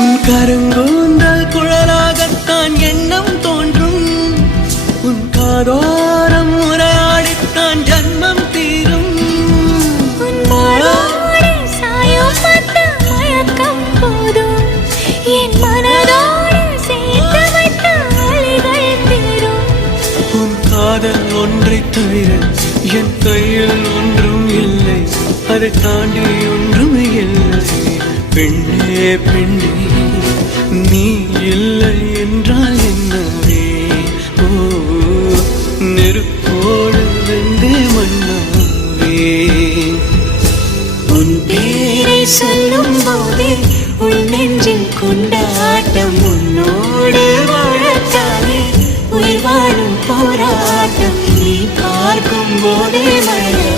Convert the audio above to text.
உன் கருங்கூந்தல் குழலாகத்தான் எண்ணம் தோன்றும். உன் காதோரம் உரையாடித்தான் ஜன்மம் தீரும். என் மனதோடு சேர்த்து வைத்த அலைகள் தீரும். உன் காதல் ஒன்றை தவிர என் கையில் ஒன்றும் இல்லை, அதை தாண்டி ஒன்றும் இல்லை. பெண்ணே பெண்ணே நீ இல்லை என்றால் என்னவே? ஓ நெருப்போடு வெந்தே மண்ணாவே. உன் பேரை சொல்லும் போதே உன் நெஞ்சில் கொண்டாட்டம். உன்னோடு வாழத்தானே உயிர் வாழும் போராட்டம். நீ பார்க்கும் போதே மழை